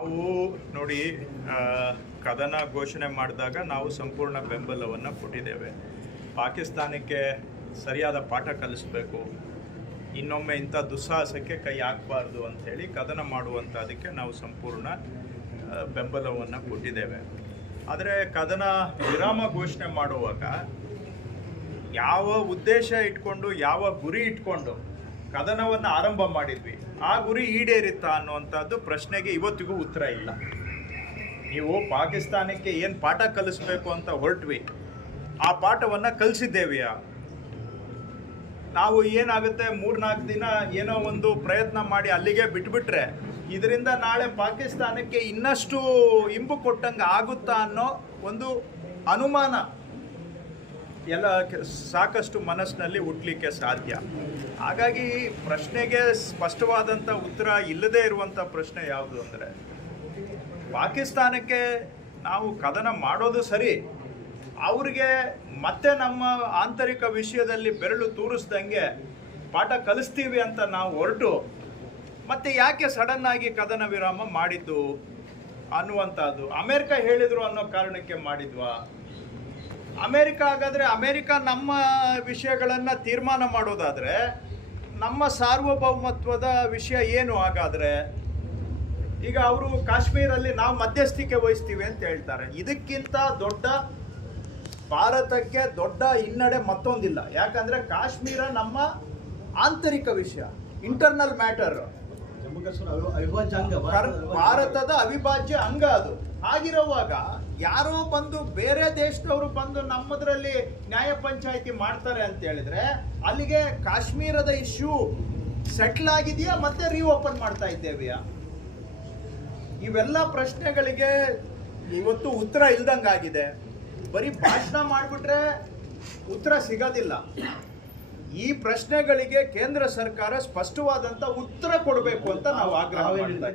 ನಾವು ನೋಡಿ, ಕದನ ಘೋಷಣೆ ಮಾಡಿದಾಗ ನಾವು ಸಂಪೂರ್ಣ ಬೆಂಬಲವನ್ನು ಕೊಟ್ಟಿದ್ದೇವೆ. ಪಾಕಿಸ್ತಾನಕ್ಕೆ ಸರಿಯಾದ ಪಾಠ ಕಲಿಸಬೇಕು, ಇನ್ನೊಮ್ಮೆ ಇಂಥ ದುಸ್ಸಾಹಸಕ್ಕೆ ಕೈ ಹಾಕಬಾರ್ದು ಅಂಥೇಳಿ ಕದನ ಮಾಡುವಂಥದಕ್ಕೆ ನಾವು ಸಂಪೂರ್ಣ ಬೆಂಬಲವನ್ನು ಕೊಟ್ಟಿದ್ದೇವೆ. ಆದರೆ ಕದನ ವಿರಾಮ ಘೋಷಣೆ ಮಾಡುವಾಗ ಯಾವ ಉದ್ದೇಶ ಇಟ್ಕೊಂಡು, ಯಾವ ಗುರಿ ಇಟ್ಕೊಂಡು ಕದನವನ್ನು ಆರಂಭ ಮಾಡಿದ್ವಿ, ಆ ಗುರಿ ಈಡೇರಿತ್ತಾ ಅನ್ನುವಂಥದ್ದು ಪ್ರಶ್ನೆಗೆ ಇವತ್ತಿಗೂ ಉತ್ತರ ಇಲ್ಲ. ನೀವು ಪಾಕಿಸ್ತಾನಕ್ಕೆ ಏನು ಪಾಠ ಕಲಿಸ್ಬೇಕು ಅಂತ ಹೊರಟ್ವಿ, ಆ ಪಾಠವನ್ನು ಕಲಿಸಿದ್ದೇವೆಯಾ? ನಾವು ಏನಾಗುತ್ತೆ, 3-4 ದಿನ ಏನೋ ಒಂದು ಪ್ರಯತ್ನ ಮಾಡಿ ಅಲ್ಲಿಗೆ ಬಿಟ್ಬಿಟ್ರೆ ಇದರಿಂದ ನಾಳೆ ಪಾಕಿಸ್ತಾನಕ್ಕೆ ಇನ್ನಷ್ಟು ಇಂಬು ಕೊಟ್ಟಂಗೆ ಆಗುತ್ತಾ ಅನ್ನೋ ಒಂದು ಅನುಮಾನ ಎಲ್ಲ ಸಾಕಷ್ಟು ಮನಸ್ಸಿನಲ್ಲಿ ಹುಟ್ಟಲಿಕ್ಕೆ ಸಾಧ್ಯ. ಹಾಗಾಗಿ ಪ್ರಶ್ನೆಗೆ ಸ್ಪಷ್ಟವಾದಂಥ ಉತ್ತರ ಇಲ್ಲದೇ ಇರುವಂಥ ಪ್ರಶ್ನೆ ಯಾವುದು ಅಂದರೆ, ಪಾಕಿಸ್ತಾನಕ್ಕೆ ನಾವು ಕದನ ಮಾಡೋದು ಸರಿ, ಅವ್ರಿಗೆ ಮತ್ತೆ ನಮ್ಮ ಆಂತರಿಕ ವಿಷಯದಲ್ಲಿ ಬೆರಳು ತೂರಿಸ್ದಂಗೆ ಪಾಠ ಕಲಿಸ್ತೀವಿ ಅಂತ ನಾವು ಹೊರಟು ಮತ್ತೆ ಯಾಕೆ ಸಡನ್ನಾಗಿ ಕದನ ವಿರಾಮ ಮಾಡಿದ್ದು ಅನ್ನುವಂಥದ್ದು ಅಮೇರಿಕ ಹೇಳಿದರು ಅನ್ನೋ ಕಾರಣಕ್ಕೆ ಮಾಡಿದ್ವಾ? ಅಮೇರಿಕ ಹಾಗಾದರೆ ಅಮೇರಿಕ ನಮ್ಮ ವಿಷಯಗಳನ್ನು ತೀರ್ಮಾನ ಮಾಡೋದಾದರೆ ನಮ್ಮ ಸಾರ್ವಭೌಮತ್ವದ ವಿಷಯ ಏನು? ಹಾಗಾದರೆ ಈಗ ಅವರು ಕಾಶ್ಮೀರಲ್ಲಿ ನಾವು ಮಧ್ಯಸ್ಥಿಕೆ ವಹಿಸ್ತೀವಿ ಅಂತ ಹೇಳ್ತಾರೆ. ಇದಕ್ಕಿಂತ ದೊಡ್ಡ ಭಾರತಕ್ಕೆ ದೊಡ್ಡ ಹಿನ್ನಡೆ ಮತ್ತೊಂದಿಲ್ಲ. ಯಾಕಂದರೆ ಕಾಶ್ಮೀರ ನಮ್ಮ ಆಂತರಿಕ ವಿಷಯ, ಇಂಟರ್ನಲ್ ಮ್ಯಾಟರ್, ಭಾರತದ ಅವಿಭಾಜ್ಯ ಅಂಗ ಅದು. ಆಗಿರುವಾಗ ಯಾರೋ ಬಂದು ಬೇರೆ ದೇಶದವರು ಬಂದು ನಮ್ಮದ್ರಲ್ಲಿ ನ್ಯಾಯ ಪಂಚಾಯಿತಿ ಮಾಡ್ತಾರೆ ಅಂತ ಹೇಳಿದ್ರೆ ಅಲ್ಲಿಗೆ ಕಾಶ್ಮೀರದ ಇಶ್ಯೂ ಸೆಟ್ಲ್ ಆಗಿದೆಯಾ, ಮತ್ತೆ ರೀಓಪನ್ ಮಾಡ್ತಾ ಇದ್ದೇವೆಯಾ? ಇವೆಲ್ಲ ಪ್ರಶ್ನೆಗಳಿಗೆ ಇವತ್ತು ಉತ್ತರ ಇಲ್ದಂಗಾಗಿದೆ. ಬರೀ ಭಾಷಣ ಮಾಡಿಬಿಟ್ರೆ ಉತ್ತರ ಸಿಗೋದಿಲ್ಲ. ಈ ಪ್ರಶ್ನೆಗಳಿಗೆ ಕೇಂದ್ರ ಸರ್ಕಾರ ಸ್ಪಷ್ಟವಾದಂಥ ಉತ್ತರ ಕೊಡಬೇಕು ಅಂತ ನಾವು ಆಗ್ರಹ ಮಾಡ್ತಾ ಇದ್ದೀವಿ.